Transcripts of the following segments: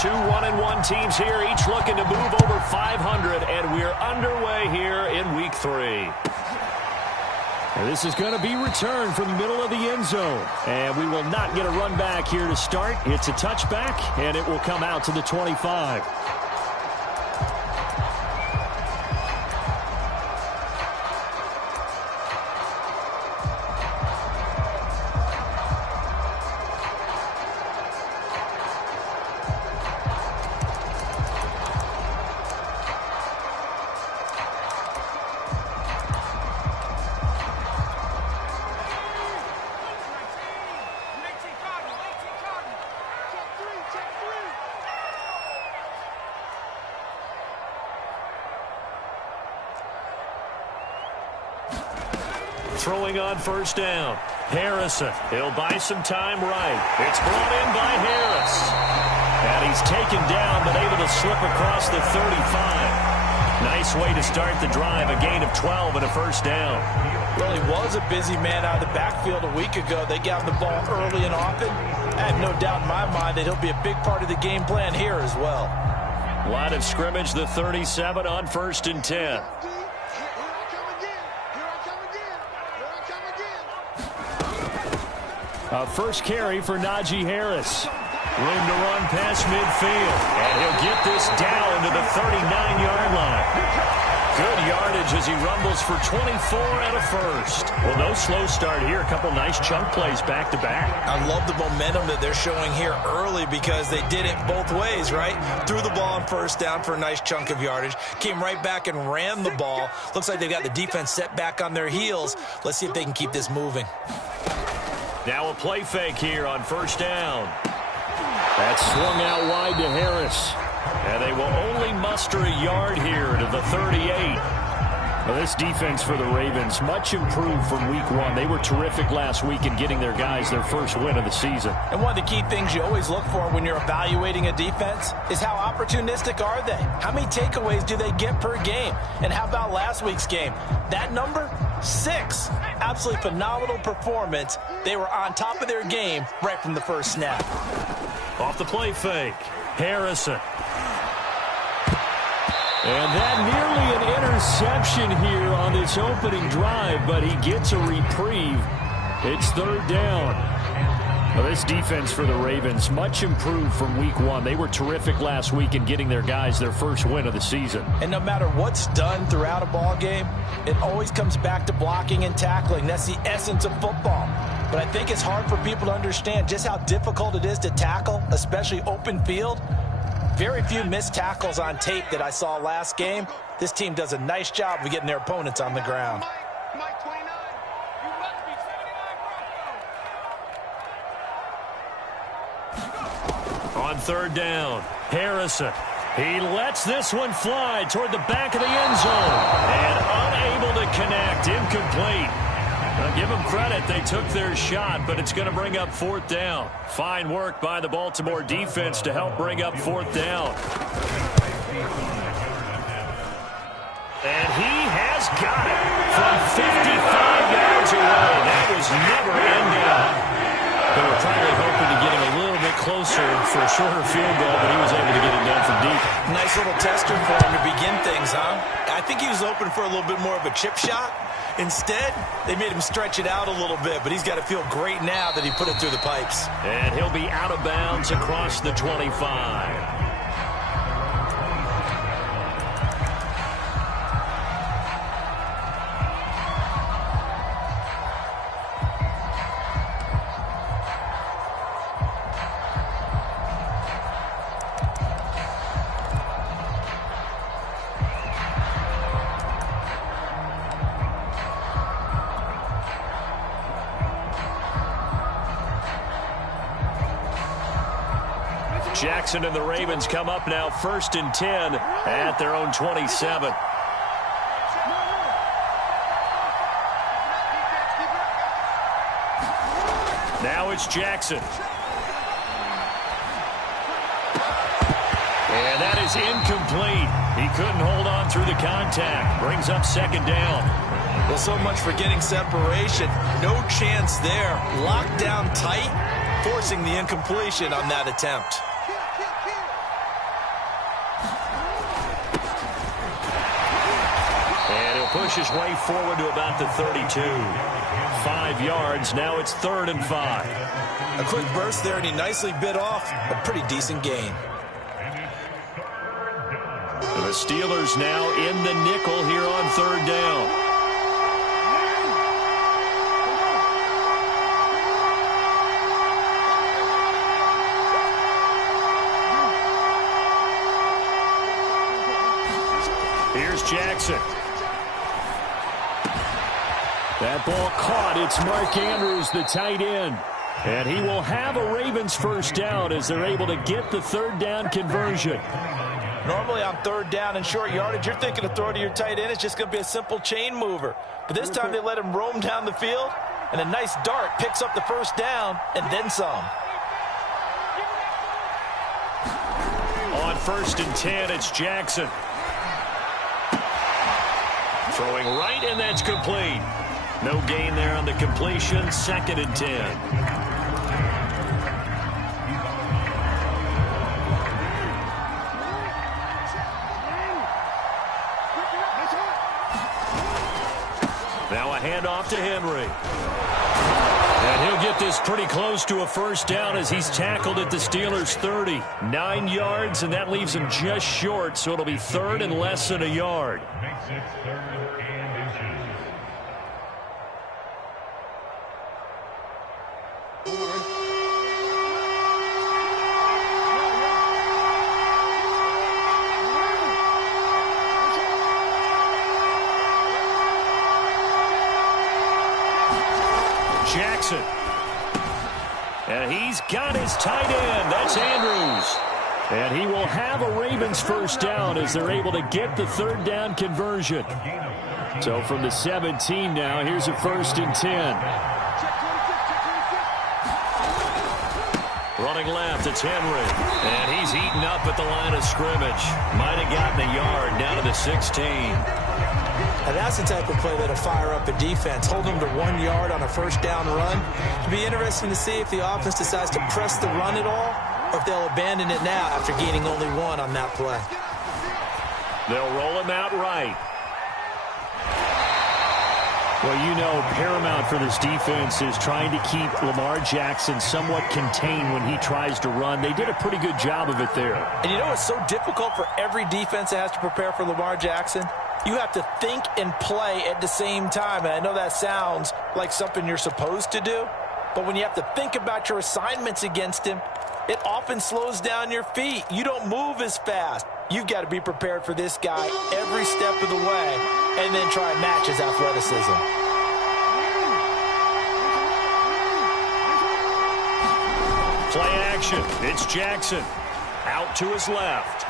Two 1-1 teams here, each looking to move over 500, and we're underway here in Week 3. This is going to be returned from the middle of the end zone. And we will not get a run back here to start. It's a touchback, and it will come out to the 25. Throwing on first down. Harrison. He'll buy some time right. It's brought in by Harris. And he's taken down, but able to slip across the 35. Nice way to start the drive. A gain of 12 and a first down. Well, he was a busy man out of the backfield a week ago. They got him the ball early and often. I have no doubt in my mind that he'll be a big part of the game plan here as well. Line of scrimmage, the 37 on 1st and 10. First carry for Najee Harris. Room to run past midfield. And he'll get this down to the 39-yard line. Good yardage as he rumbles for 24 and a first. Well, no slow start here. A couple nice chunk plays back-to-back. I love the momentum that they're showing here early because they did it both ways, right? Threw the ball on first down for a nice chunk of yardage. Came right back and ran the ball. Looks like they've got the defense set back on their heels. Let's see if they can keep this moving. Now a play fake here on first down. That's swung out wide to Harris. And they will only muster a yard here to the 38. Well, this defense for the Ravens, much improved from Week 1. They were terrific last week in getting their guys their first win of the season. And one of the key things you always look for when you're evaluating a defense is how opportunistic are they? How many takeaways do they get per game? And how about last week's game? That number? 6. Absolutely phenomenal performance. They were on top of their game right from the first snap. Off the play fake. Harrison. And that nearly an interception here on this opening drive, but he gets a reprieve. It's third down. Well, this defense for the Ravens, much improved from Week 1. They were terrific last week in getting their guys their first win of the season. And no matter what's done throughout a ball game, it always comes back to blocking and tackling. That's the essence of football. But I think it's hard for people to understand just how difficult it is to tackle, especially open field. Very few missed tackles on tape that I saw last game. This team does a nice job of getting their opponents on the ground. On third down, Harrison. He lets this one fly toward the back of the end zone. And unable to connect, incomplete. Now give them credit, they took their shot, but it's going to bring up fourth down. Fine work by the Baltimore defense to help bring up fourth down. And he has got it from 55 yards away. That was never in doubt. They were probably hoping to get him a little bit closer for a shorter field goal, but he was able to get it done from deep. Nice little tester for him to begin things, huh? I think he was open for a little bit more of a chip shot. Instead, they made him stretch it out a little bit, but he's got to feel great now that he put it through the pipes. And he'll be out of bounds across the 25. Jackson and the Ravens come up now 1st and 10 at their own 27. Now it's Jackson. And that is incomplete. He couldn't hold on through the contact. Brings up second down. Well, so much for getting separation. No chance there. Locked down tight, forcing the incompletion on that attempt. He'll push his way forward to about the 32. 5 yards. Now it's 3rd and 5. A quick burst there, and he nicely bit off a pretty decent gain. The Steelers now in the nickel here on 3rd down. Here's Jackson. That ball caught. It's Mark Andrews, the tight end. And he will have a Ravens first down as they're able to get the 3rd down conversion. Normally on 3rd down and short yardage, you're thinking of throw to your tight end. It's just going to be a simple chain mover. But this time they let him roam down the field, and a nice dart picks up the first down and then some. On 1st and 10, it's Jackson. Throwing right, and that's complete. No gain there on the completion. 2nd and 10. Now a handoff to Henry. And he'll get this pretty close to a first down as he's tackled at the Steelers' 30. 9 yards, and that leaves him just short, so it'll be 3rd and less than a yard. Jackson. And he's got his tight end. That's Andrews. And he will have a Ravens first down as they're able to get the 3rd down conversion. So from the 17 now, here's a 1st and 10. Running left, it's Henry. And he's eaten up at the line of scrimmage. Might have gotten a yard down to the 16. And that's the type of play that'll fire up a defense. Hold them to 1 yard on a first down run. It'll be interesting to see if the offense decides to press the run at all, or if they'll abandon it now after gaining only 1 on that play. They'll roll him out right. Well, you know, paramount for this defense is trying to keep Lamar Jackson somewhat contained when he tries to run. They did a pretty good job of it there. And you know it's so difficult for every defense that has to prepare for Lamar Jackson? You have to think and play at the same time. And I know that sounds like something you're supposed to do, but when you have to think about your assignments against him, it often slows down your feet. You don't move as fast. You've got to be prepared for this guy every step of the way and then try and match his athleticism. Play action. It's Jackson. Out to his left.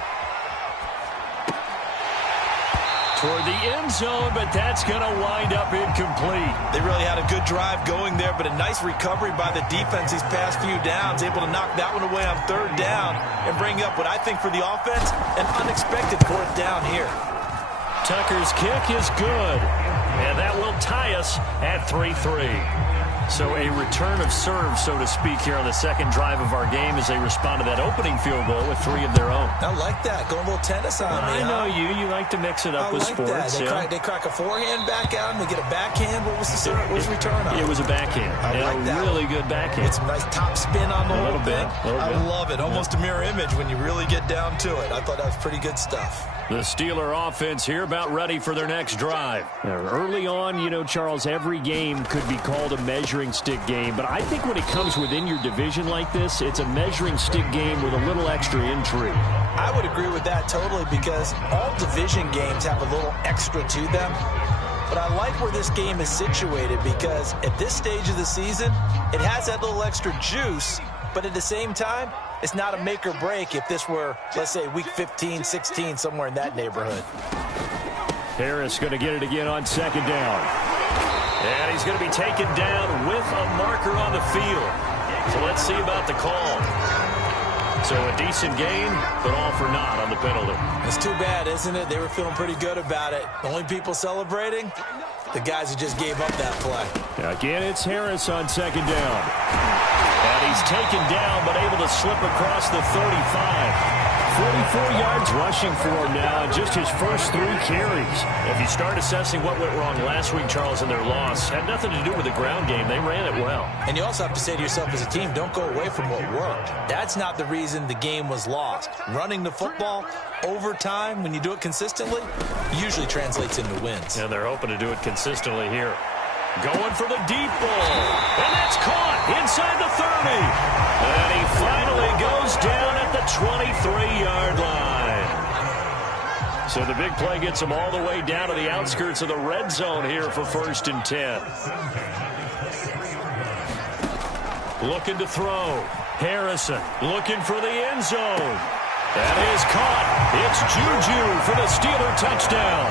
Toward the end zone, but that's going to wind up incomplete. They really had a good drive going there, but a nice recovery by the defense these past few downs, able to knock that one away on 3rd down and bring up what I think for the offense, an unexpected 4th down here. Tucker's kick is good, and that will tie us at 3-3. So a return of serve, so to speak, here on the 2nd drive of our game as they respond to that opening field goal with 3 of their own. I like that. Going a little tennis on me. I know you like to mix it up with sports. They crack a forehand back at him. They get a backhand. What was the return on? It was a backhand. I like that. Really good backhand. It's a nice top spin on the whole thing. I love it. Almost a mirror image when you really get down to it. I thought that was pretty good stuff. The Steeler offense here about ready for their next drive. Early on, you know, Charles, every game could be called a measuring stick game. But I think when it comes within your division like this, it's a measuring stick game with a little extra intrigue. I would agree with that totally because all division games have a little extra to them. But I like where this game is situated because at this stage of the season, it has that little extra juice. But at the same time, it's not a make or break if this were, let's say, week 15, 16, somewhere in that neighborhood. Harris going to get it again on 2nd down. And he's going to be taken down with a marker on the field. So let's see about the call. So a decent gain, but all for naught on the penalty. It's too bad, isn't it? They were feeling pretty good about it. The only people celebrating, the guys who just gave up that play. Again, it's Harris on 2nd down. And he's taken down, but able to slip across the 35. 44 yards rushing for him now in just his first 3 carries. If you start assessing what went wrong last week, Charles, in their loss, had nothing to do with the ground game. They ran it well. And you also have to say to yourself as a team, don't go away from what worked. That's not the reason the game was lost. Running the football over time, when you do it consistently, usually translates into wins. And they're hoping to do it consistently here. Going for the deep ball. And that's caught inside the 30. And he finally goes down at the 23-yard line. So the big play gets him all the way down to the outskirts of the red zone here for 1st and 10. Looking to throw. Harrison looking for the end zone. That is caught. It's Juju for the Steeler touchdown.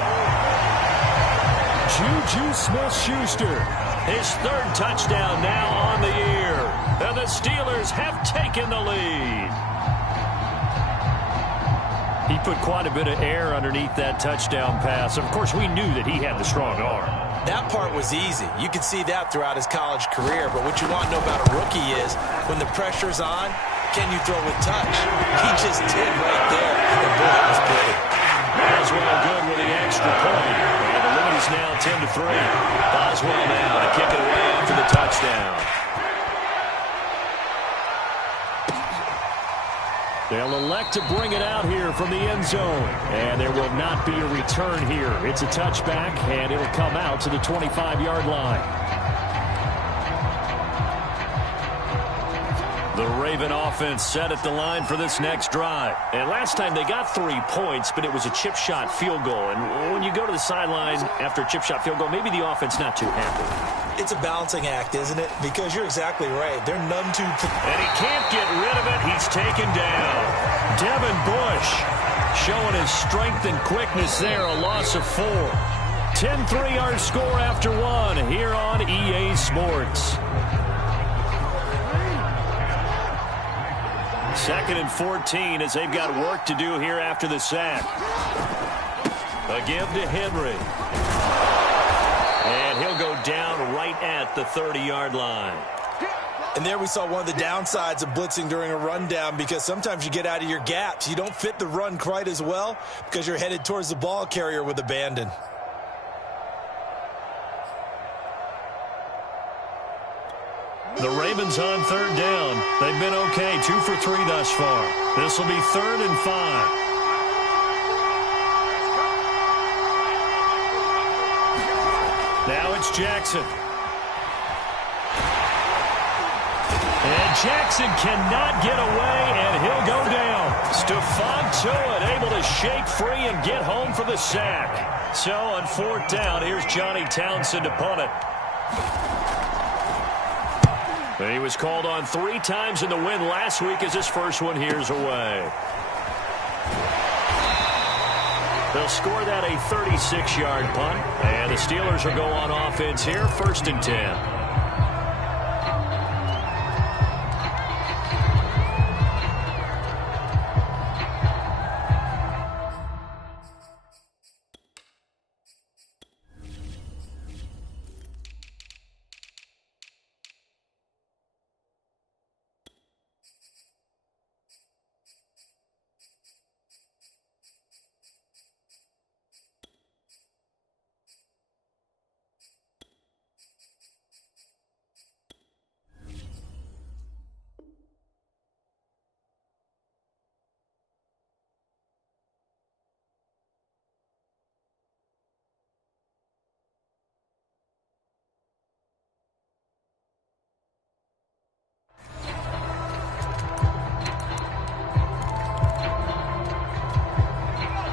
Juju Smith-Schuster, his 3rd touchdown now on the year. And the Steelers have taken the lead. He put quite a bit of air underneath that touchdown pass. Of course, we knew that he had the strong arm. That part was easy. You could see that throughout his college career. But what you want to know about a rookie is when the pressure's on, can you throw with touch? He just did right there. And boy, it was big. Boswell good with the extra point. And the lead is now 10-3. Boswell now to kick it away after the touchdown. They'll elect to bring it out here from the end zone. And there will not be a return here. It's a touchback, and it'll come out to the 25-yard line. The Raven offense set at the line for this next drive. And last time they got 3 points, but it was a chip shot field goal. And when you go to the sideline after a chip shot field goal, maybe the offense not too happy. It's a balancing act, isn't it? Because you're exactly right. They're none too... And he can't get rid of it. He's taken down. Devin Bush showing his strength and quickness there. A loss of 4. 10-3 our score after 1 here on EA Sports. 2nd and 14 as they've got work to do here after the sack. A give to Henry. And he'll go down right at the 30-yard line. And there we saw one of the downsides of blitzing during a rundown, because sometimes you get out of your gaps. You don't fit the run quite as well because you're headed towards the ball carrier with abandon. The Ravens on 3rd down. They've been okay, 2 for 3 thus far. This will be 3rd and 5. Now it's Jackson. And Jackson cannot get away, and he'll go down. Stephon Tuitt able to shake free and get home for the sack. So on 4th down, here's Johnny Townsend to punt it. And he was called on 3 times in the win last week as his first one here's away. They'll score that a 36-yard punt. And the Steelers will go on offense here, 1st and 10.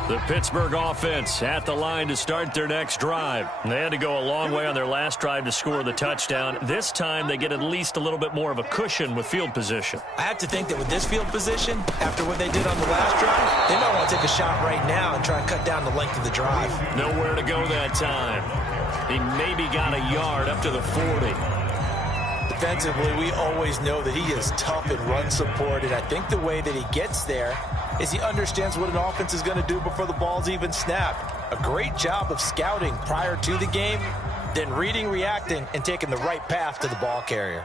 The Pittsburgh offense at the line to start their next drive. They had to go a long way on their last drive to score the touchdown. This time they get at least a little bit more of a cushion with field position. I have to think that with this field position, after what they did on the last drive, they might want to take a shot right now and try and cut down the length of the drive. Nowhere to go that time. He maybe got a yard up to the 40. Defensively, we always know that he is tough in run support, and I think the way that he gets there is he understands what an offense is going to do before the ball's even snapped. A great job of scouting prior to the game, then reading, reacting, and taking the right path to the ball carrier.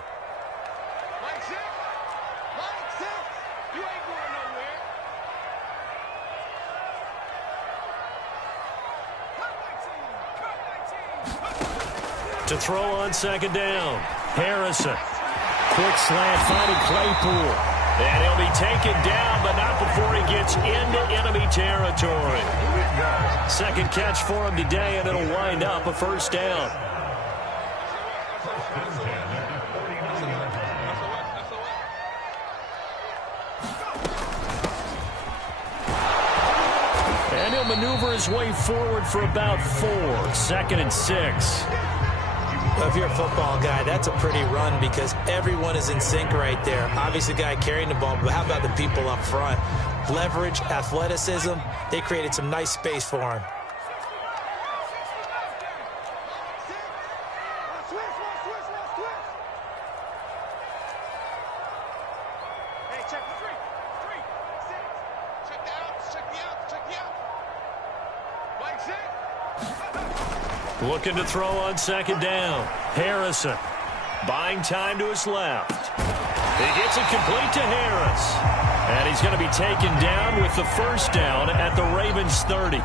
To throw on second down. Harrison. Quick slant finding Claypool. And he'll be taken down, but not before he gets into enemy territory. Second catch for him today, and it'll wind up a first down. And he'll maneuver his way forward for about 4. 2nd and 6. If you're a football guy, that's a pretty run because everyone is in sync right there. Obviously, the guy carrying the ball, but how about the people up front? Leverage, athleticism, they created some nice space for him. Looking to throw on second down. Harrison buying time to his left. He gets it complete to Harris. And he's going to be taken down with the first down at the Ravens 30.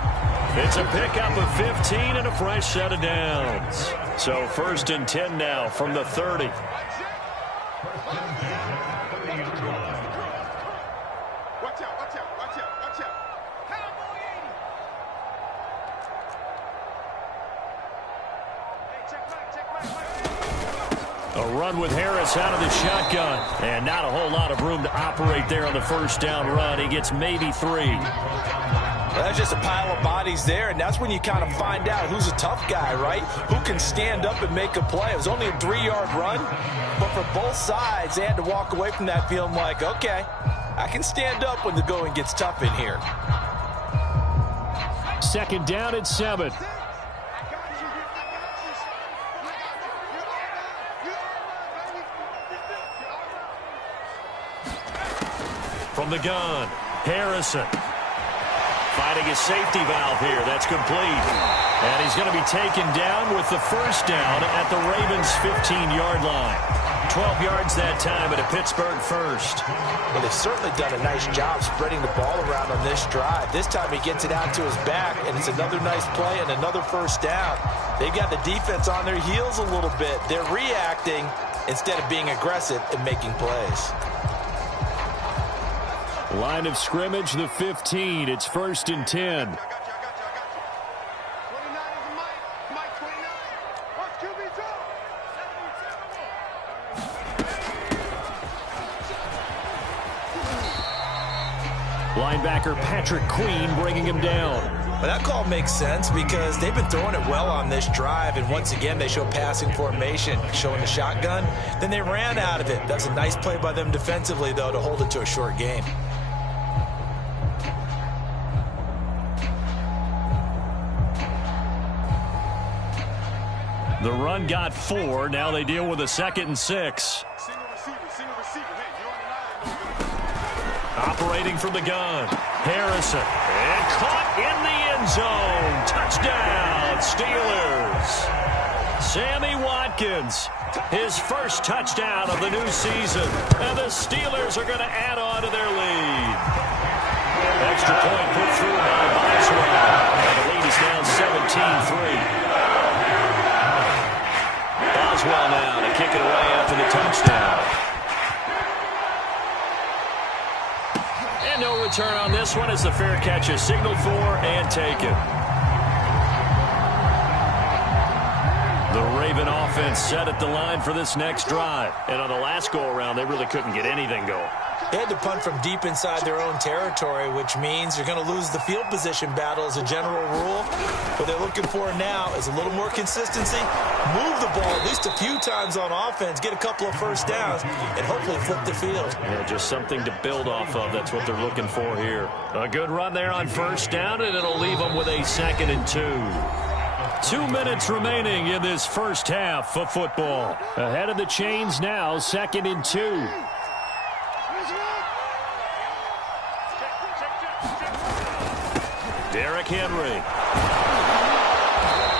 It's a pickup of 15 and a fresh set of downs. So 1st and 10 now from the 30. A run with Harris out of the shotgun. And not a whole lot of room to operate there on the first down run. He gets maybe 3. Well, that's just a pile of bodies there, and that's when you kind of find out who's a tough guy, right? Who can stand up and make a play. It was only a 3-yard run, but for both sides, they had to walk away from that feeling like, okay, I can stand up when the going gets tough in here. 2nd down and 7. From the gun, Harrison finding his safety valve here. That's complete. And he's going to be taken down with the first down at the Ravens' 15-yard line. 12 yards that time at a Pittsburgh first. Well, they've certainly done a nice job spreading the ball around on this drive. This time he gets it out to his back, and it's another nice play and another first down. They've got the defense on their heels a little bit. They're reacting instead of being aggressive and making plays. Line of scrimmage, the 15. It's 1st and 10. Linebacker Patrick Queen bringing him down. But that call makes sense because they've been throwing it well on this drive, and once again they show passing formation, showing the shotgun. Then they ran out of it. That's a nice play by them defensively, though, to hold it to a short game. The run got 4. Now they deal with a 2nd and 6. Operating from the gun. Harrison. And caught in the end zone. Touchdown, Steelers. Sammy Watkins. His first touchdown of the new season. And the Steelers are going to add on to their lead. Extra point put through by Boswell. And the lead is now 17-3. Boswell now to kick it away after the touchdown. And no return on this one as the fair catch is signaled for and taken. The Raven offense set at the line for this next drive. And on the last go-around, they really couldn't get anything going. They had to punt from deep inside their own territory, which means you're going to lose the field position battle as a general rule. What they're looking for now is a little more consistency, move the ball at least a few times on offense, get a couple of first downs, and hopefully flip the field. Yeah, just something to build off of. That's what they're looking for here. A good run there on first down, and it'll leave them with a 2nd and 2. 2 minutes remaining in this first half of football. Ahead of the chains now, 2nd and 2. Derrick Henry.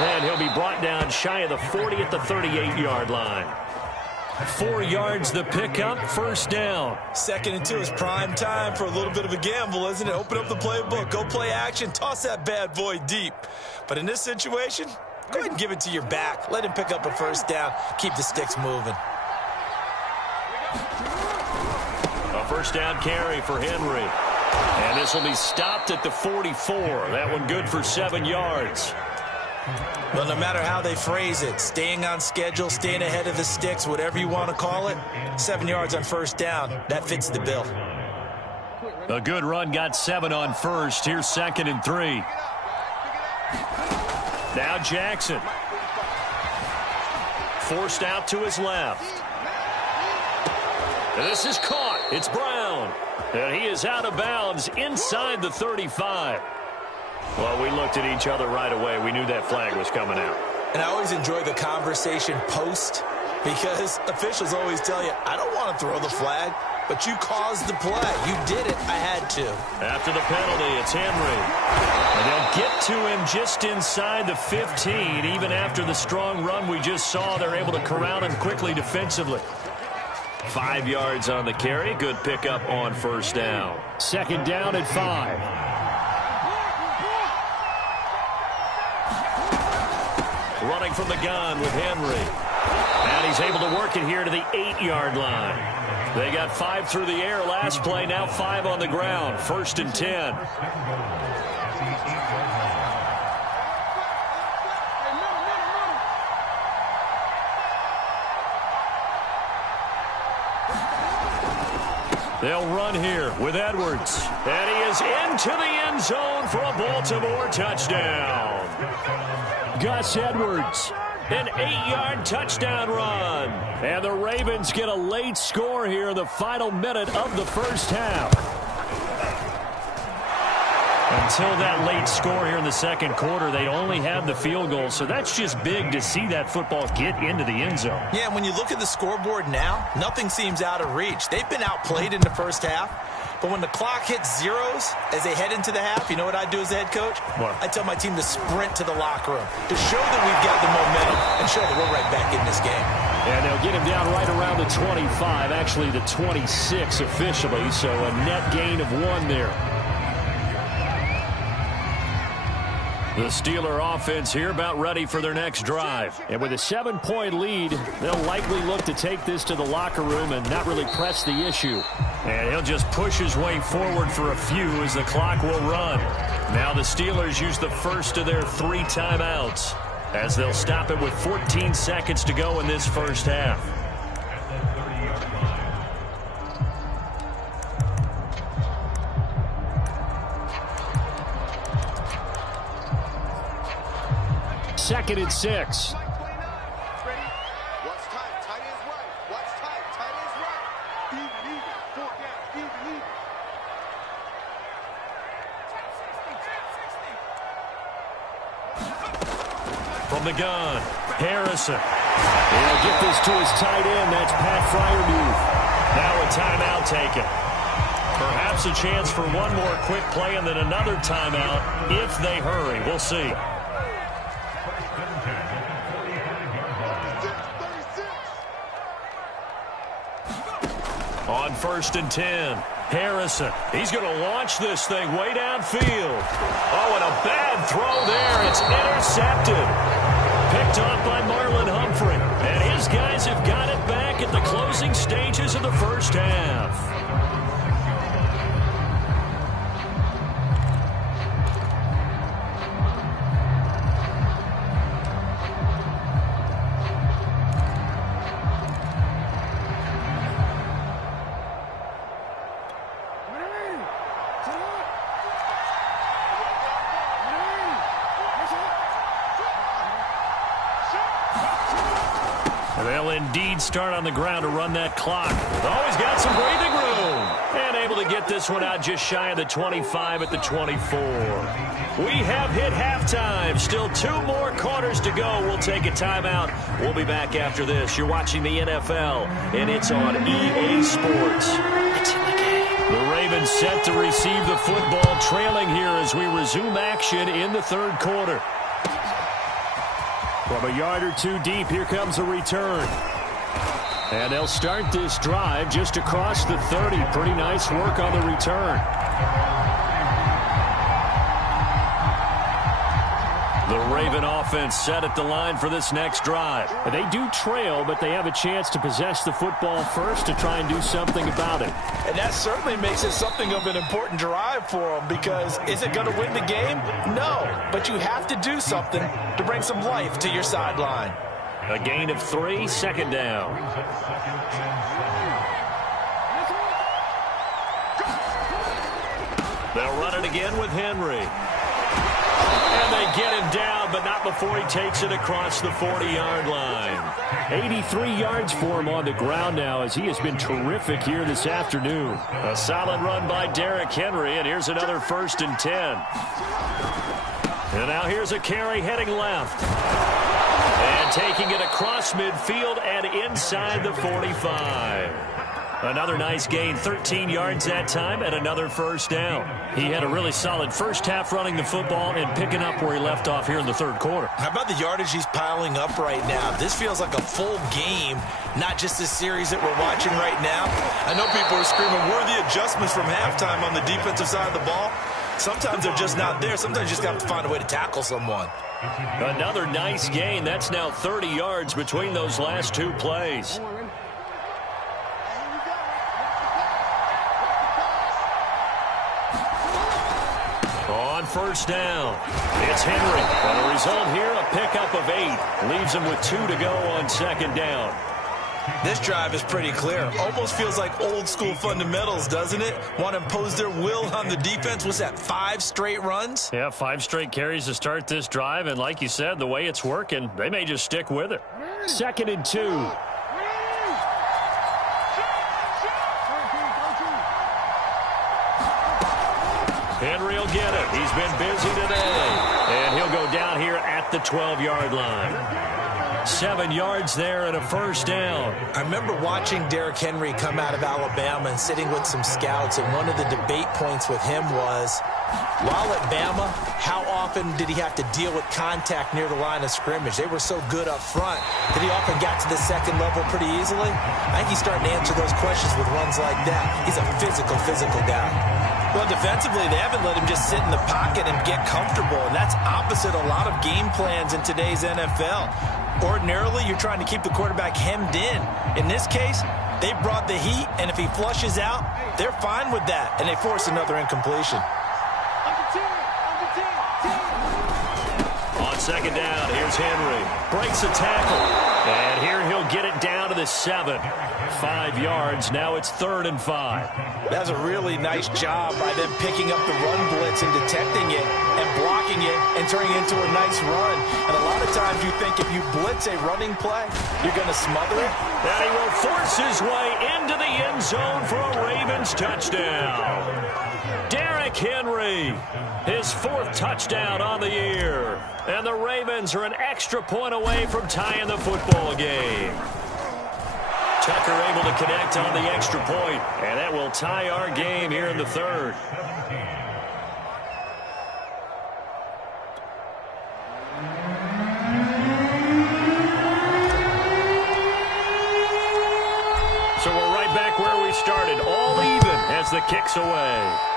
And he'll be brought down shy of the 40 at the 38-yard line. 4 yards the pickup, first down. 2nd and 2 is prime time for a little bit of a gamble, isn't it? Open up the playbook, go play action, toss that bad boy deep. But in this situation, Go ahead and give it to your back. Let him pick up a first down. Keep the sticks moving. A first down carry for Henry. And this will be stopped at the 44. That one good for 7 yards. Well, no matter how they phrase it, staying on schedule, staying ahead of the sticks, whatever you want to call it, 7 yards on first down, that fits the bill. A good run got 7 on first. Here's 2nd and 3. Now Jackson. Forced out to his left. This is caught. It's Brown. And he is out of bounds inside the 35. Well, we looked at each other right away. We knew that flag was coming out. And I always enjoy the conversation post because officials always tell you, I don't want to throw the flag, but you caused the play. You did it. I had to. After the penalty, it's Henry. And they'll get to him just inside the 15. Even after the strong run we just saw, they're able to corral him quickly defensively. 5 yards on the carry. Good pickup on first down. 2nd down at 5. Running from the gun with Henry. And he's able to work it here to the 8-yard line. They got 5 through the air last play, now 5 on the ground. 1st and 10. They'll run here with Edwards. And he is into the end zone for a Baltimore touchdown. Gus Edwards. An 8-yard touchdown run. And the Ravens get a late score here in the final minute of the first half. Until that late score here in the second quarter, they only had the field goal. So that's just big to see that football get into the end zone. Yeah, when you look at the scoreboard now, nothing seems out of reach. They've been outplayed in the first half. But when the clock hits zeros as they head into the half, you know what I do as the head coach? What? I tell my team to sprint to the locker room to show that we've got the momentum and show that we're right back in this game. And they'll get him down right around the 25, actually the 26 officially, so a net gain of 1 there. The Steeler offense here about ready for their next drive. And with a 7-point lead, they'll likely look to take this to the locker room and not really press the issue. And he'll just push his way forward for a few as the clock will run. Now the Steelers use the first of their 3 timeouts as they'll stop it with 14 seconds to go in this first half. Second and 6. From the gun, Harrison. He'll get this to his tight end. That's Pat Freiermuth. Now a timeout taken. Perhaps a chance for one more quick play and then another timeout if they hurry. We'll see. On 1st and 10, Harrison. He's going to launch this thing way downfield. Oh, and a bad throw there. It's intercepted. Picked off by Marlon Humphrey. And his guys have got it back at the closing stages of the first half. They'll indeed start on the ground to run that clock. Always got some breathing room. And able to get this one out just shy of the 25 at the 24. We have hit halftime. Still 2 more quarters to go. We'll take a timeout. We'll be back after this. You're watching the NFL, and it's on EA Sports. It's in the game. The Ravens set to receive the football, trailing here as we resume action in the third quarter. From a yard or 2 deep, here comes a return. And they'll start this drive just across the 30. Pretty nice work on the return. The Raven offense set at the line for this next drive. They do trail, but they have a chance to possess the football first to try and do something about it. And that certainly makes it something of an important drive for them, because is it going to win the game? No, but you have to do something to bring some life to your sideline. A gain of 3, second down. They'll run it again with Henry. And they get him down, but not before he takes it across the 40-yard line. 83 yards for him on the ground now, as he has been terrific here this afternoon. A solid run by Derrick Henry, and here's another 1st and 10. And now here's a carry heading left. And taking it across midfield and inside the 45. Another nice gain, 13 yards that time, and another 1st down. He had a really solid first half running the football and picking up where he left off here in the 3rd quarter. How about the yardage he's piling up right now? This feels like a full game, not just a series that we're watching right now. I know people are screaming, where are the adjustments from halftime on the defensive side of the ball? Sometimes they're just not there. Sometimes you just got to find a way to tackle someone. Another nice gain. That's now 30 yards between those last 2 plays. On 1st down, it's Henry. And the result here, a pickup of 8. Leaves him with 2 to go on 2nd down. This drive is pretty clear. Almost feels like old school fundamentals, doesn't it? Want to impose their will on the defense. What's that, 5 straight runs? Yeah, 5 straight carries to start this drive. And like you said, the way it's working, they may just stick with it. 2nd and 2. Henry will get it. He's been busy today. And he'll go down here at the 12-yard line. 7 yards there and a 1st down. I remember watching Derrick Henry come out of Alabama and sitting with some scouts, and one of the debate points with him was, while at Bama, how often did he have to deal with contact near the line of scrimmage? They were so good up front that he often got to the 2nd level pretty easily. I think he's starting to answer those questions with runs like that. He's a physical guy. Well, defensively, they haven't let him just sit in the pocket and get comfortable, and that's opposite a lot of game plans in today's NFL. Ordinarily, you're trying to keep the quarterback hemmed in. In this case, they brought the heat, and if he flushes out, they're fine with that, and they force another incompletion. On 2nd down, here's Henry. Breaks a tackle, and here he'll get it down to the 7. 5 yards. Now it's 3rd and 5. That's a really nice job by them picking up the run blitz and detecting it and blocking it and turning it into a nice run. And a lot of times you think if you blitz a running play, you're going to smother it. And he will force his way into the end zone for a Ravens touchdown. Derrick Henry, his 4th touchdown on the year. And the Ravens are an extra point away from tying the football game. Tucker able to connect on the extra point, and that will tie our game here in the 3rd. So we're right back where we started, all even as the kick's away.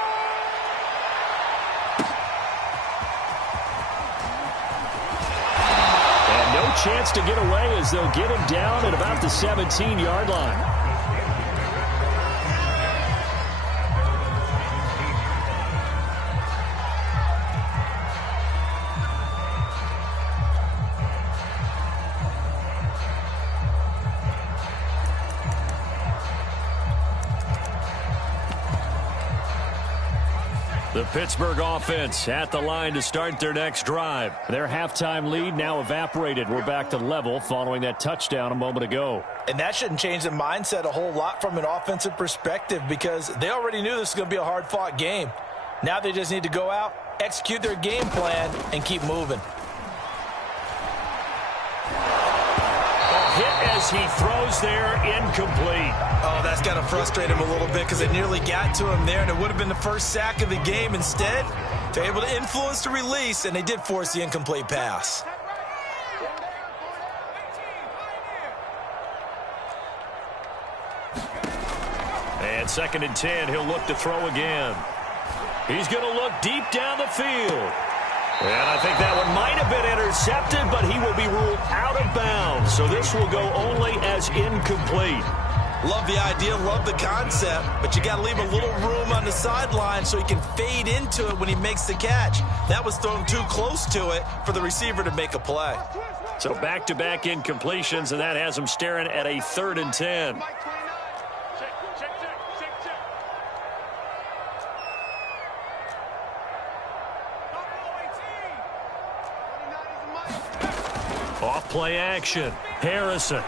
Chance to get away as they'll get him down at about the 17-yard line. The Pittsburgh offense at the line to start their next drive. Their halftime lead now evaporated. We're back to level following that touchdown a moment ago. And that shouldn't change the mindset a whole lot from an offensive perspective, because they already knew this was going to be a hard-fought game. Now they just need to go out, execute their game plan, and keep moving. Hit as he throws there, incomplete. Oh, that's got to frustrate him a little bit, because they nearly got to him there, and it would have been the first sack of the game. Instead, they're able to influence the release, and they did force the incomplete pass. And 2nd and 10, he'll look to throw again. He's going to look deep down the field. And I think that one might have been intercepted, but he will be ruled out of bounds. So this will go only as incomplete. Love the idea, love the concept, but you got to leave a little room on the sideline so he can fade into it when he makes the catch. That was thrown too close to it for the receiver to make a play. So back-to-back incompletions, and that has him staring at a 3rd and 10. Off play action. Harrison.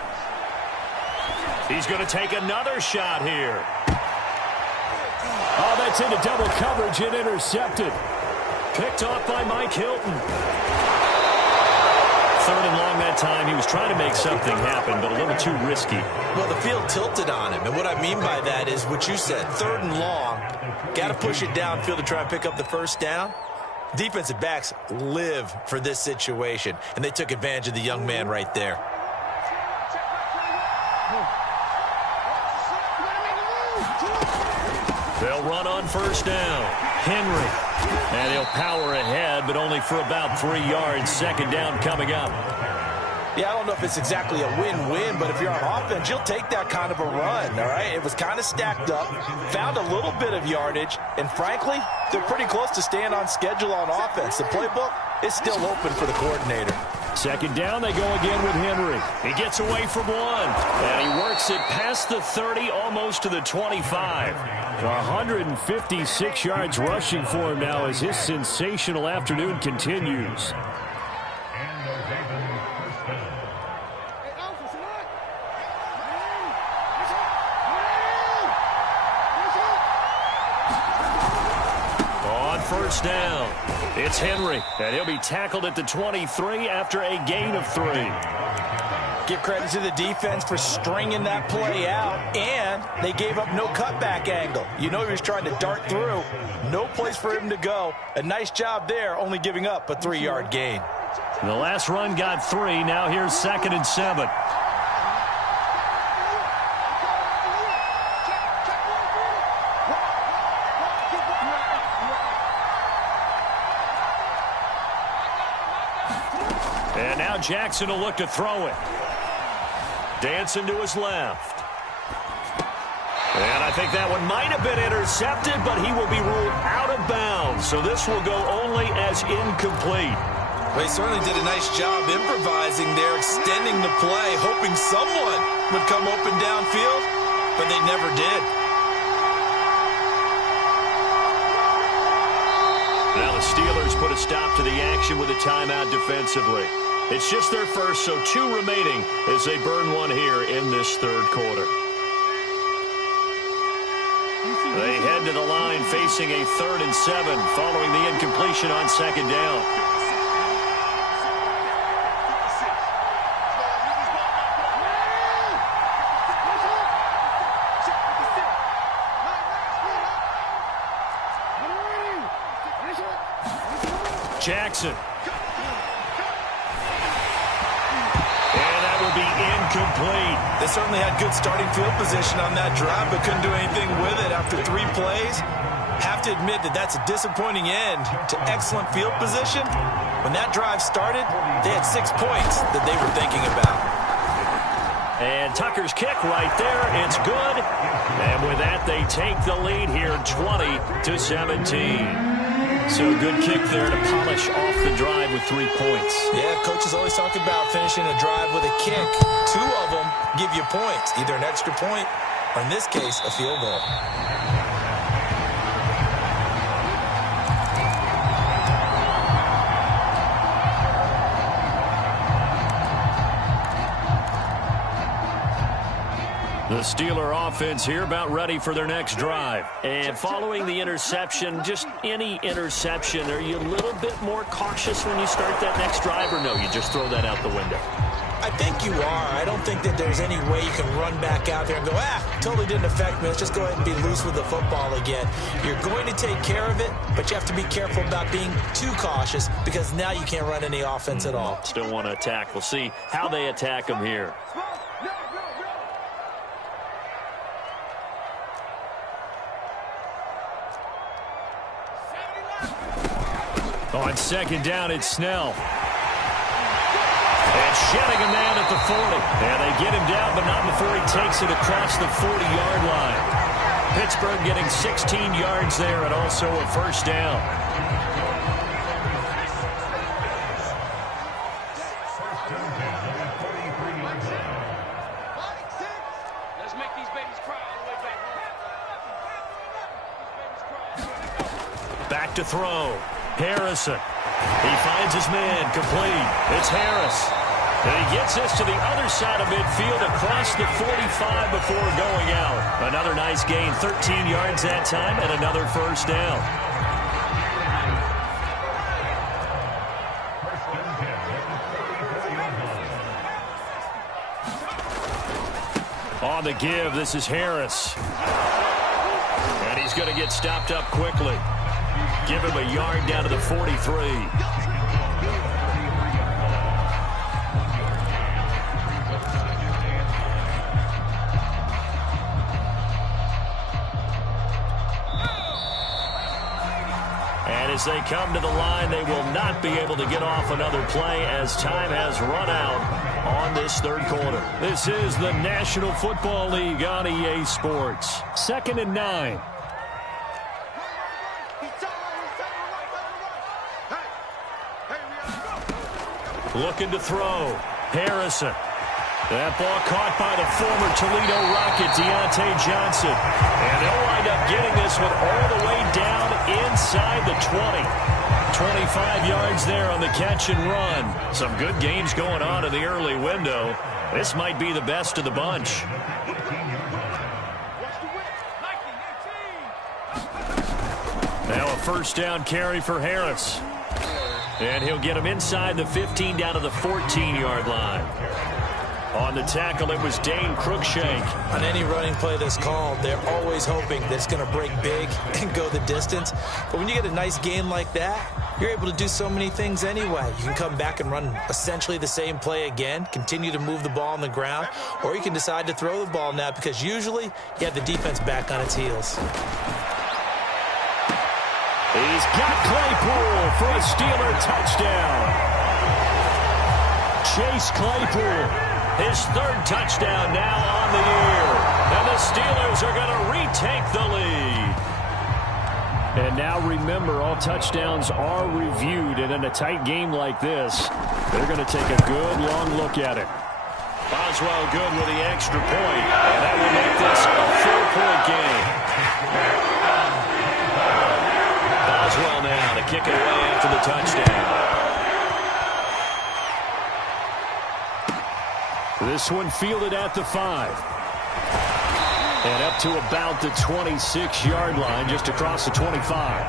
He's going to take another shot here. Oh, that's into double coverage and intercepted. Picked off by Mike Hilton. 3rd and long that time. He was trying to make something happen, but a little too risky. Well, the field tilted on him, and what I mean by that is what you said, 3rd and long. Got to push it downfield to try and pick up the first down. Defensive backs live for this situation, and they took advantage of the young man right there. They'll run on 1st down. Henry. And he'll power ahead, but only for about 3 yards. 2nd down coming up. Yeah, I don't know if it's exactly a win-win, but if you're on offense, you'll take that kind of a run, all right? It was kind of stacked up, found a little bit of yardage, and frankly, they're pretty close to staying on schedule on offense. The playbook is still open for the coordinator. 2nd down, they go again with Henry. He gets away from one, and he works it past the 30, almost to the 25. 156 yards rushing for him now as his sensational afternoon continues. On 1st down, it's Henry, and he'll be tackled at the 23 after a gain of 3. Give credit to the defense for stringing that play out, and they gave up no cutback angle. You know he was trying to dart through. No place for him to go. A nice job there, only giving up a 3-yard gain. The last run got 3. Now here's 2nd and 7. And now Jackson will look to throw it. Dancing to his left. And I think that one might have been intercepted, but he will be ruled out of bounds. So this will go only as incomplete. Well, he certainly did a nice job improvising there, extending the play, hoping someone would come open downfield, but they never did. Now the Steelers put a stop to the action with a timeout defensively. It's just their first, so 2 remaining as they burn one here in this 3rd quarter. They head to the line facing a 3rd and 7 following the incompletion on 2nd down. Jackson. Incomplete. They certainly had good starting field position on that drive, but couldn't do anything with it after 3 plays. Have to admit that that's a disappointing end to excellent field position. When that drive started, they had 6 points that they were thinking about. And Tucker's kick right there. It's good. And with that, they take the lead here 20-17. So good kick there to polish off the drive with 3 points. Yeah, coaches always talk about finishing a drive with a kick. 2 of them give you points, either an extra point or, in this case, a field goal. The Steeler offense here about ready for their next drive. And following the interception, just any interception, are you a little bit more cautious when you start that next drive, or no, you just throw that out the window? I think you are. I don't think that there's any way you can run back out there and go, totally didn't affect me. Let's just go ahead and be loose with the football again. You're going to take care of it, but you have to be careful about being too cautious because now you can't run any offense at all. Still want to attack. We'll see how they attack them here. On On second down, it's Snell. And shedding a man at the 40. And they get him down, but not before he takes it across the 40-yard line. Pittsburgh getting 16 yards there and also a first down. Let's make these babies cry all the way back. Back to throw. Harrison. He finds his man complete. It's Harris. And he gets this to the other side of midfield across the 45 before going out. Another nice gain, 13 yards that time, and another first down. On the give, this is Harris. And he's going to get stopped up quickly. Give him a yard down to the 43. As they come to the line, they will not be able to get off another play as time has run out on this third quarter. This is the National Football League on EA Sports. 2nd and 9. Looking to throw. Harrison. That ball caught by the former Toledo Rocket, Deontay Johnson. And they'll wind up getting this one all the way down inside the 20. 25 yards there on the catch and run. Some good games going on in the early window. This might be the best of the bunch. Now a first down carry for Harris. And he'll get him inside the 15 down to the 14-yard line. On the tackle, it was Dane Cruikshank. On any running play that's called, they're always hoping that it's going to break big and go the distance. But when you get a nice game like that, you're able to do so many things anyway. You can come back and run essentially the same play again, continue to move the ball on the ground, or you can decide to throw the ball now because usually you have the defense back on its heels. He's got Claypool for a Steeler touchdown. Chase Claypool. His third touchdown now on the year. And the Steelers are going to retake the lead. And now remember, all touchdowns are reviewed. And in a tight game like this, they're going to take a good long look at it. Boswell good with the extra point. And that will make this a 4-point game. Boswell now to kick it away after the touchdown. This one fielded at the 5. And up to about the 26-yard line, just across the 25.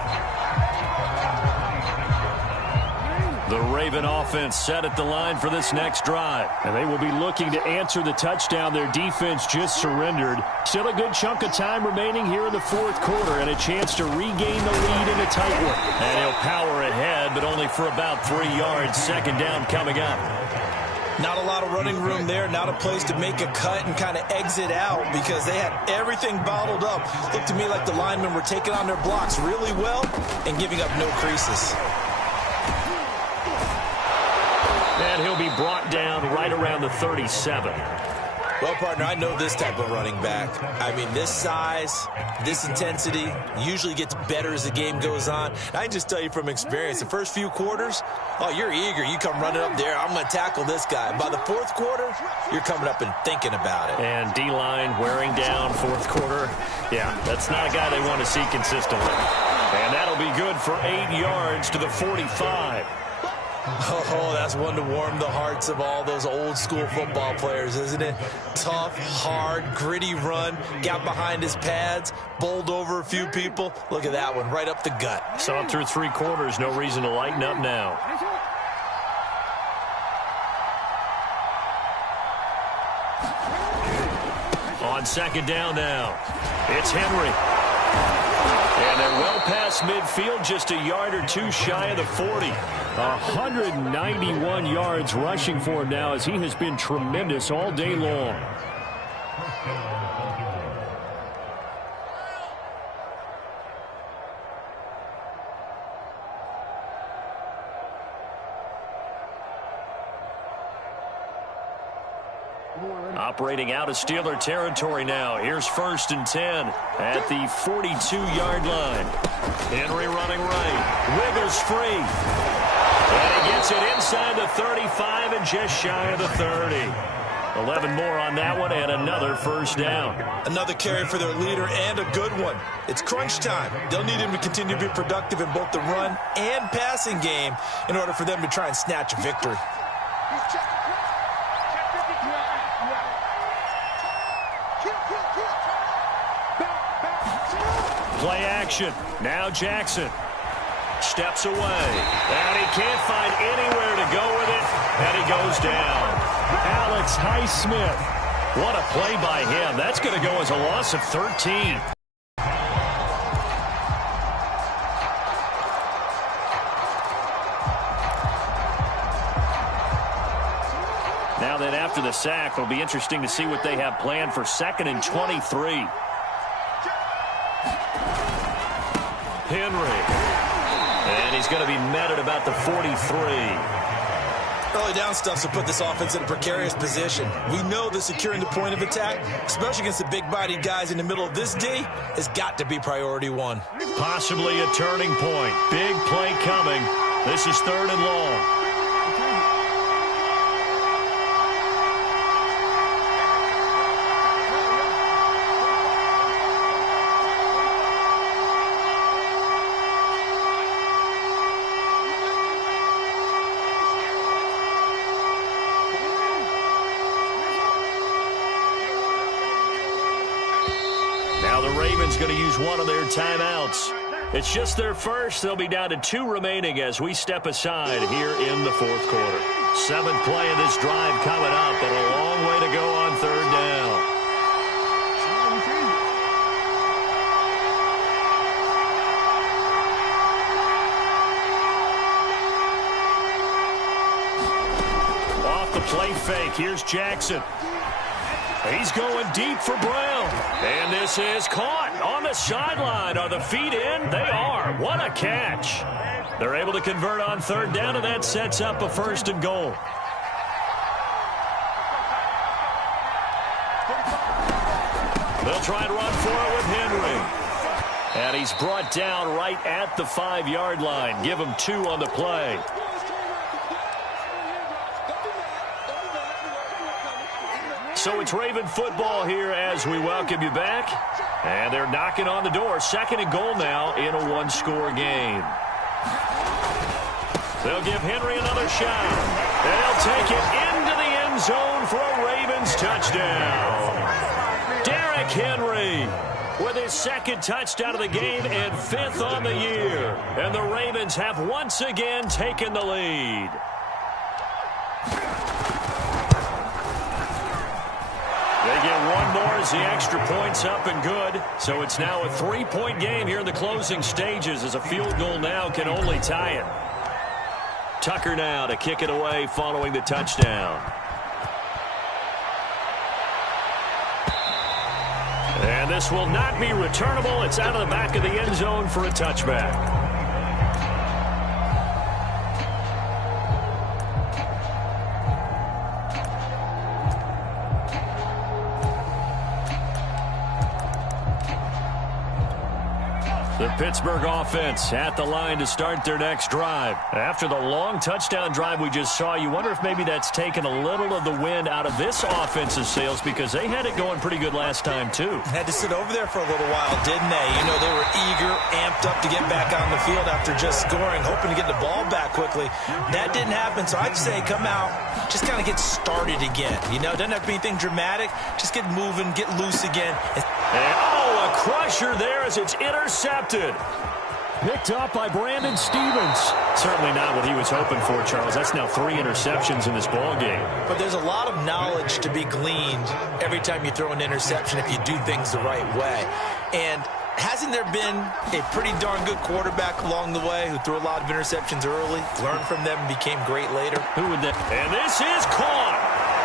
The Raven offense set at the line for this next drive. And they will be looking to answer the touchdown their defense just surrendered. Still a good chunk of time remaining here in the fourth quarter and a chance to regain the lead in a tight one. And he'll power ahead, but only for about 3 yards. Second down coming up. Not a lot of running room there, not a place to make a cut and kind of exit out because they had everything bottled up. Looked to me like the linemen were taking on their blocks really well and giving up no creases. And he'll be brought down right around the 37. Well, partner, I know this type of running back. I mean, this size, this intensity usually gets better as the game goes on. And I can just tell you from experience, the first few quarters, oh, you're eager. You come running up there, I'm going to tackle this guy. By the fourth quarter, you're coming up and thinking about it. And D-line wearing down fourth quarter. Yeah, that's not a guy they want to see consistently. And that'll be good for 8 yards to the 45. Oh, that's one to warm the hearts of all those old school football players, isn't it? Tough, hard, gritty run, got behind his pads, bowled over a few people. Look at that one, right up the gut. Saw it through 3 quarters, no reason to lighten up now. On second down now, it's Henry. And they're well past midfield, just a yard or two shy of the 40. 191 yards rushing for him now as he has been tremendous all day long. Operating out of Steeler territory now. Here's 1st and 10 at the 42-yard line. Henry running right. Wiggles free. And he gets it inside the 35 and just shy of the 30. 11 more on that one and another first down. Another carry for their leader and a good one. It's crunch time. They'll need him to continue to be productive in both the run and passing game in order for them to try and snatch a victory. Play action. Now Jackson steps away. And he can't find anywhere to go with it. And he goes down. Alex Highsmith. What a play by him. That's going to go as a loss of 13. Now then, after the sack, it'll be interesting to see what they have planned for 2nd and 23. Henry. And he's going to be met at about the 43. Early down stuff will put this offense in a precarious position. We know that securing the point of attack, especially against the big-bodied guys in the middle of this D, has got to be priority one. Possibly a turning point. Big play coming. This is 3rd and long. Going to use one of their timeouts. It's just their first. They'll be down to 2 remaining as we step aside here in the 4th quarter. 7th play of this drive coming up, but a long way to go on 3rd down. Off the play fake. Here's Jackson. He's going deep for Brown. And this is caught on the sideline. Are the feet in? They are. What a catch. They're able to convert on 3rd down, and that sets up a 1st and goal. They'll try and run for it with Henry. And he's brought down right at the 5-yard line. Give him 2 on the play. So it's Raven football here as we welcome you back. And they're knocking on the door. 2nd and goal now in a 1-score game. They'll give Henry another shot. They'll take it into the end zone for a Ravens touchdown. Derrick Henry with his 2nd touchdown of the game and 5th on the year. And the Ravens have once again taken the lead. They get one more as the extra point's up and good. So it's now a 3-point game here in the closing stages as a field goal now can only tie it. Tucker now to kick it away following the touchdown. And this will not be returnable. It's out of the back of the end zone for a touchback. The Pittsburgh offense at the line to start their next drive. After the long touchdown drive we just saw, you wonder if maybe that's taken a little of the wind out of this offensive sails because they had it going pretty good last time too. Had to sit over there for a little while, didn't they? You know, they were eager, amped up to get back on the field after just scoring, hoping to get the ball back quickly. That didn't happen, so I'd say come out, just kind of get started again. You know, doesn't have to be anything dramatic. Just get moving, get loose again. And, oh, a crusher there as it's intercepted. Picked up by Brandon Stephens. Certainly not what he was hoping for, Charles. That's now 3 interceptions in this ball game. But there's a lot of knowledge to be gleaned every time you throw an interception if you do things the right way. And hasn't there been a pretty darn good quarterback along the way who threw a lot of interceptions early, learned from them, and became great later? Who would that? And this is caught.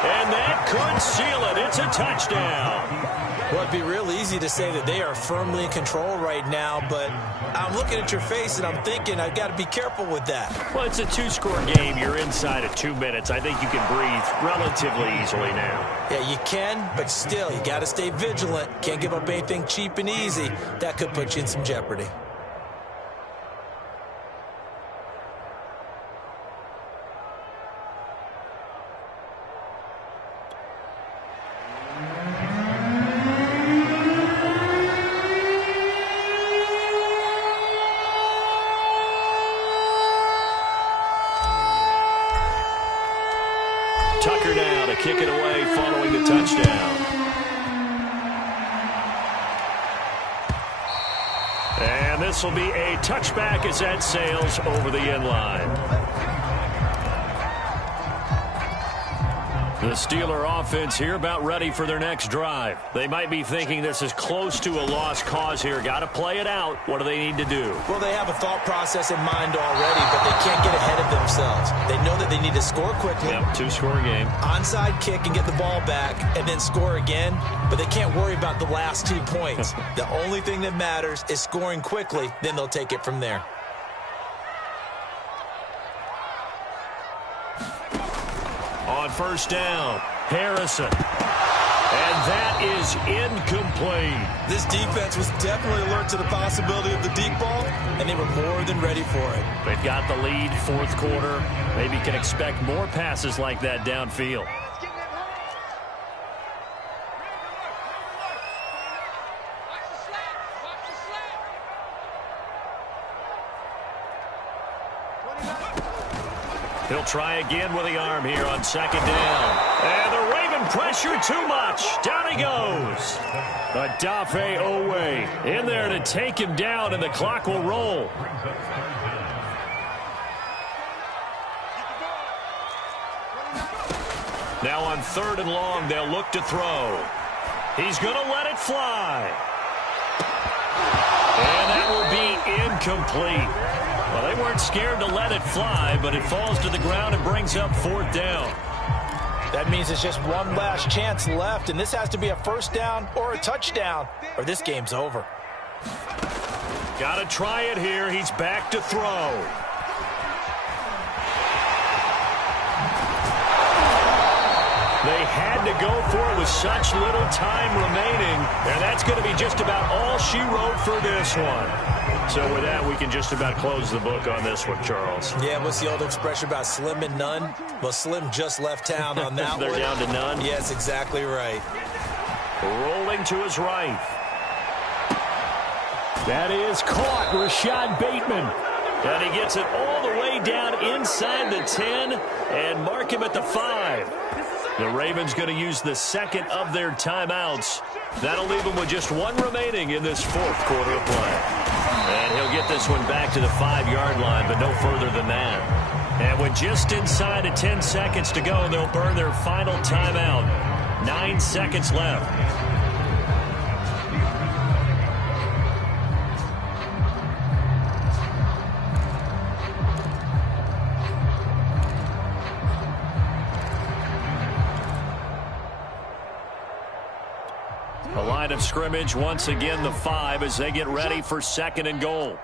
And that could seal it. It's a touchdown. Well, it'd be real easy to say that they are firmly in control right now, but I'm looking at your face and I'm thinking I've got to be careful with that. Well, it's a two-score game. You're inside of 2 minutes. I think you can breathe relatively easily now. Yeah, you can, but still, you got to stay vigilant. Can't give up anything cheap and easy. That could put you in some jeopardy. Tucker now to kick it away following the touchdown. And this will be a touchback as that sails over the end line. The Steeler offense here about ready for their next drive. They might be thinking this is close to a lost cause here. Got to play it out. What do they need to do? Well, they have a thought process in mind already, but they can't get ahead of themselves. They know that they need to score quickly. Yep, two-score game. Onside kick and get the ball back and then score again, but they can't worry about the last 2 points. The only thing that matters is scoring quickly, then they'll take it from there. On first down, Harrison. And that is incomplete. This defense was definitely alert to the possibility of the deep ball, and they were more than ready for it. They've got the lead, fourth quarter. Maybe can expect more passes like that downfield. He'll try again with the arm here on second down. And the Raven pressure too much. Down he goes. Odafe Oweh in there to take him down, and the clock will roll. Now on third and long, they'll look to throw. He's going to let it fly. And that will be incomplete. Well, they weren't scared to let it fly, but it falls to the ground and brings up fourth down. That means it's just one last chance left, and this has to be a first down or a touchdown, or this game's over. Got to try it here. He's back to throw. They had to go for it with such little time remaining, and that's going to be just about all she wrote for this one. So with that, we can just about close the book on this one, Charles. Yeah, what's the old expression about slim and none? Well, Slim just left town on that They're one. down to none? Yes, exactly right. Rolling to his right. That is caught, Rashad Bateman. And he gets it all the way down inside the 10 and mark him at the 5. The Ravens going to use the second of their timeouts. That'll leave them with just one remaining in this fourth quarter of play. And he'll get this one back to the 5-yard line, but no further than that. And with just inside of 10 seconds to go, they'll burn their final timeout. 9 seconds left. A line of scrimmage, once again the 5 as they get ready for second and goal.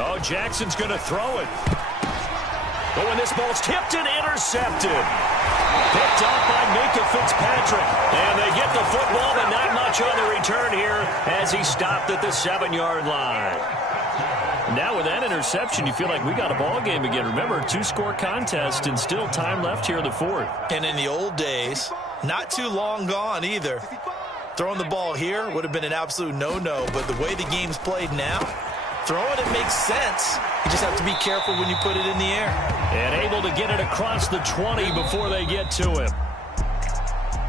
Oh, Jackson's going to throw it. Oh, and this ball's tipped and intercepted. Picked up by Minkah Fitzpatrick. And they get the football, but not much on the return here as he stopped at the 7-yard line. Now with that interception, you feel like we got a ball game again. Remember, 2-score contest and still time left here in the fourth. And in the old days, not too long gone either, throwing the ball here would have been an absolute no-no. But the way the game's played now, throwing it makes sense. You just have to be careful when you put it in the air. And able to get it across the 20 before they get to him.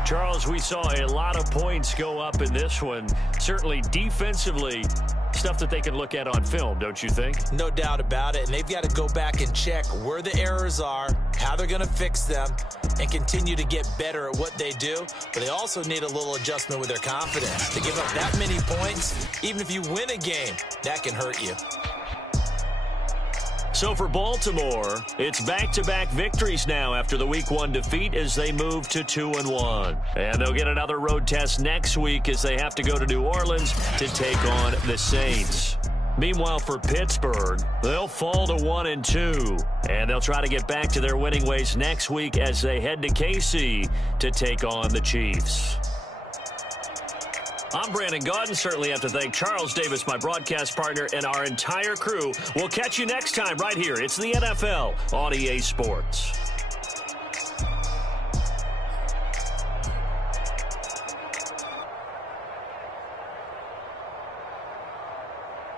Charles, we saw a lot of points go up in this one. Certainly defensively, stuff that they can look at on film, don't you think? No doubt about it. And they've got to go back and check where the errors are, how they're going to fix them, and continue to get better at what they do. But they also need a little adjustment with their confidence. To give up that many points, even if you win a game, that can hurt you. So for Baltimore, it's back-to-back victories now after the Week 1 defeat as they move to 2-1. And they'll get another road test next week as they have to go to New Orleans to take on the Saints. Meanwhile, for Pittsburgh, they'll fall to 1-2. And they'll try to get back to their winning ways next week as they head to KC to take on the Chiefs. I'm Brandon Gaudin. Certainly have to thank Charles Davis, my broadcast partner, and our entire crew. We'll catch you next time right here. It's the NFL on EA Sports.